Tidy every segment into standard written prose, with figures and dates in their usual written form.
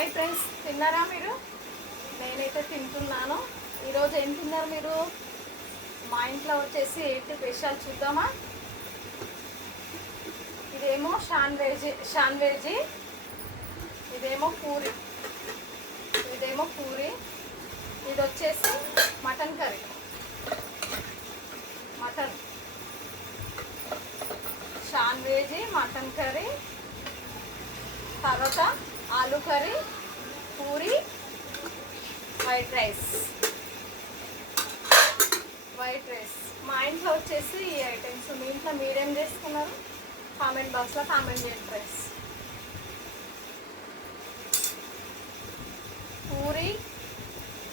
Hi friends, తిన్నారా మీరు? నేనైతే తింటున్నాను. ఈరోజు ఏం తిన్నారు మీరు? మా ఇంట్లో వచ్చేసి ఏంటి స్పెషల్ చూద్దామా? ఇదేమో షాన్వేజీ, ఇదేమో పూరి, ఇది వచ్చేసి మటన్ కర్రీ, మటన్ షాన్వేజీ మటన్ కర్రీ, తర్వాత ఆలూ కర్రీ, పూరి, వైట్ రైస్. మా ఇంట్లో వచ్చేసి ఈ ఐటమ్స్. మీ ఇంట్లో మీరేం చేసుకున్నారు? కామెంట్ బాక్స్లో కామెంట్ చేయండి ఫ్రెండ్స్. పూరి,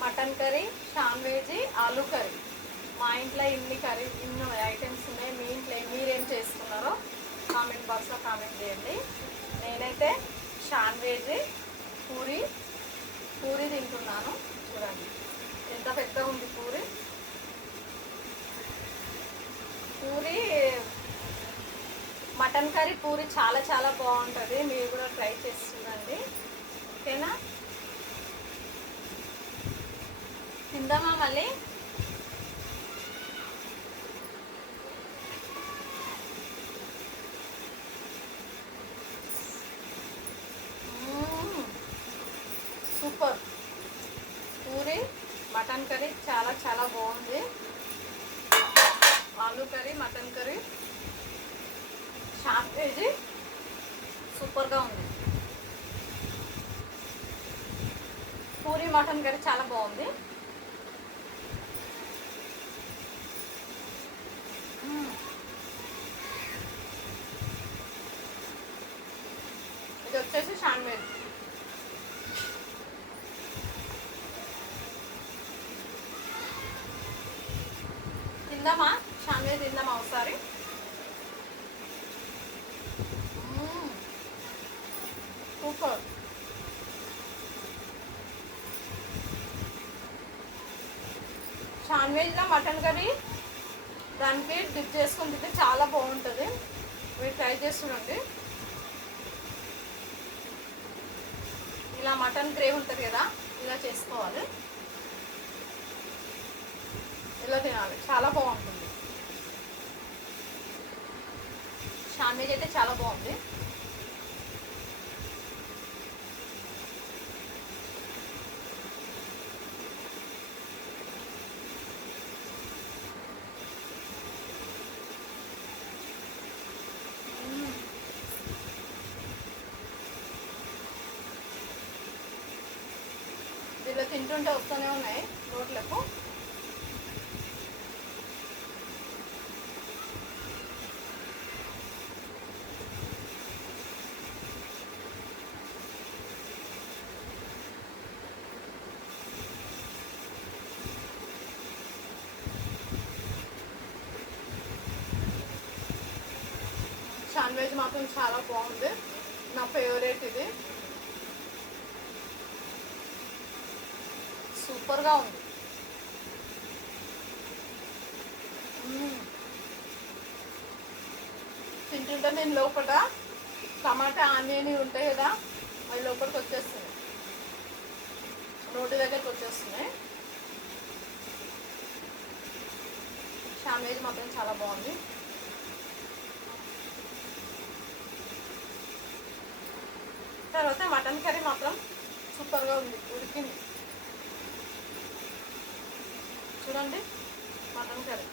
మటన్ కర్రీ, షాన్వేజీ, ఆలూ కర్రీ. మా ఇంట్లో ఇన్ని ఐటమ్స్ ఉన్నాయి. మీ ఇంట్లో మీరేం చేసుకున్నారో కామెంట్ బాక్స్లో కామెంట్ చేయండి. నేనైతే షాన్వేజీ పూరి తింటున్నాను. చూడండి ఎంత పెద్దగా ఉంది పూరి. మటన్ కర్రీ పూరి చాలా చాలా బాగుంటుంది. మీరు కూడా ట్రై చేసి చూడండి, ఓకేనా? తిందామా మళ్ళీ? సూపర్. పూరి మటన్ కర్రీ చాలా చాలా బాగుంది. ఆలూ కర్రీ, మటన్ కర్రీ, షాన్వేజీ సూపర్గా ఉంది. పూరి మటన్ కర్రీ చాలా బాగుంది. ఇది వచ్చేసి షాన్వేజీ. తిందామా? షాన్వేజీ తిందామా ఒకసారి? సూపర్. షాన్వేజ్లో మటన్ కర్రీ దానికి డిప్ చేసుకుని తింటే చాలా బాగుంటుంది. మీరు ట్రై చేస్తుండండి. ఇలా మటన్ గ్రేవీ ఉంటుంది కదా, ఇలా చేసుకోవాలి, ఇలా తినాలి, చాలా బాగుంటుంది. షాన్వేజ్ అయితే చాలా బాగుంది. ఇలా తింటుంటే వస్తూనే ఉన్నాయి రోట్లకు. షాన్వేజ్ మాత్రం చాలా బాగుంది. నా ఫేవరెట్ ఇది. సూపర్గా ఉంది. తింటుంటే నేను లోపల టమాటా ఆనియన్ ఉంటాయి కదా, అవి లోపలికి వచ్చేస్తున్నాయి, రోడ్డు దగ్గరికి వచ్చేస్తున్నాయి. షాన్వేజ్ మాత్రం చాలా బాగుంది. తర్వాత మటన్ కర్రీ మాత్రం సూపర్గా ఉంది, ఉడికింది. చూడండి మటన్ కర్రీ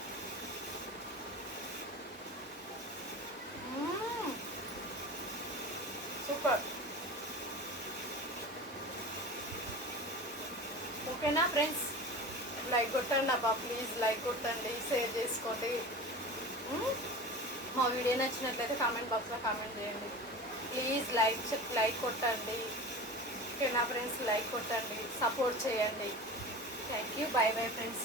సూపర్. ఓకేనా ఫ్రెండ్స్? లైక్ కొట్టండి అబ్బా, ప్లీజ్ లైక్ కొట్టండి, షేర్ చేసుకోండి. మా వీడియో నచ్చినట్లయితే కామెంట్ బాక్స్లో కామెంట్ చేయండి. ప్లీజ్ లైక్ కొట్టండి, ఓకేనా ఫ్రెండ్స్? లైక్ కొట్టండి, సపోర్ట్ చేయండి. Thank you. By bye friends.